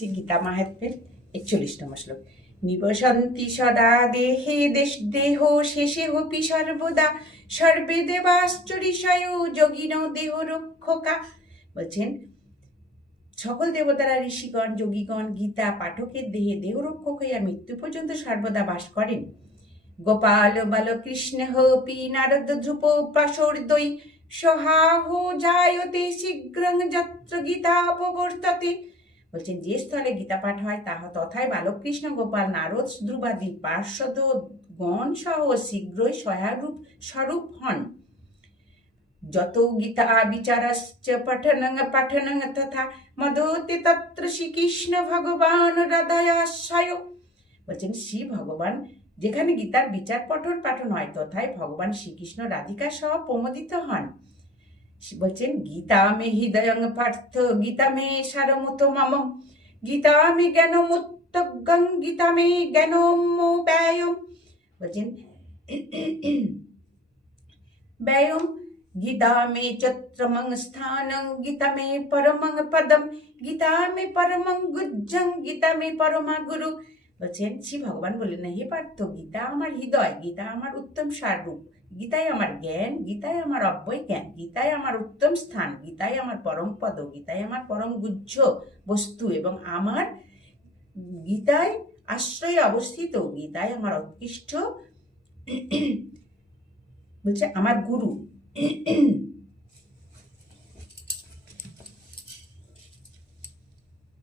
শ্রী গীতা মাহাত্ম্যের 41তম শ্লোক। নিবসন্তি সদা দেহে দেহ শেষে হপি সর্বদা সর্বে দেবাশ্চর্যয় যোগিন দেহ রক্ষকা। বলছেন সকল দেবতারা, ঋষিগণ, যোগীগণ গীতা পাঠকের দেহে দেহরক্ষক হইয়া মৃত্যু পর্যন্ত সর্বদা বাস করেন। গোপাল বালকৃষ্ণ হপি নারদ ধ্রুপ প্রসর্দৈ সহাহ জায়তে শীঘ্রং যত্র গীতা প্রবর্ততে। বলছেন যে স্থলে গীতা পাঠ হয় তাহা তথায় বালকৃষ্ণ, গোপাল, নারদ, ধ্রুবাদি পার্শ্বদ গণ সহ শীঘ্রই সহায়রূপ স্বরূপ হন। যত গীতা বিচারশ্চ পঠনং তথা মদতে তত্র শ্রীকৃষ্ণ ভগবান হৃদয়াশ্রয়। বলছেন শ্রী ভগবান যেখানে গীতার বিচার পাঠন হয় তথায় ভগবান শ্রীকৃষ্ণ রাধিকা সহ প্রমোদিত হন। বলছেন গীতা মে হৃদয়ং পার্থ গীতা মে সারমুত মম গীতা মে জ্ঞানমুত্তগং গীতা মে জ্ঞানম ব্যয়ম। বলছেন ব্যয়ম গীতা মে চত্রমং স্থানং গীতা মে পরমং পদম গীতা মে পরমং গুজ্জং গীতা মে পরমা গুরু। বলছেন শ্রী ভগবান বললেন, হে পার্থ, গীতা আমার হৃদয়, গীতা আমার উত্তম সাররূপ, গীতায় আমার জ্ঞান, গীতায় আমার অব্যয় জ্ঞান, গীতায় আমার উত্তম স্থান, গীতায় আমার পরম পদ, গীতায় আমার পরম গুজ্জ বস্তু এবং আমার গীতায় আশ্রয়ে অবস্থিত, গীতায় আমার উৎকৃষ্ট বলছে আমার গুরু।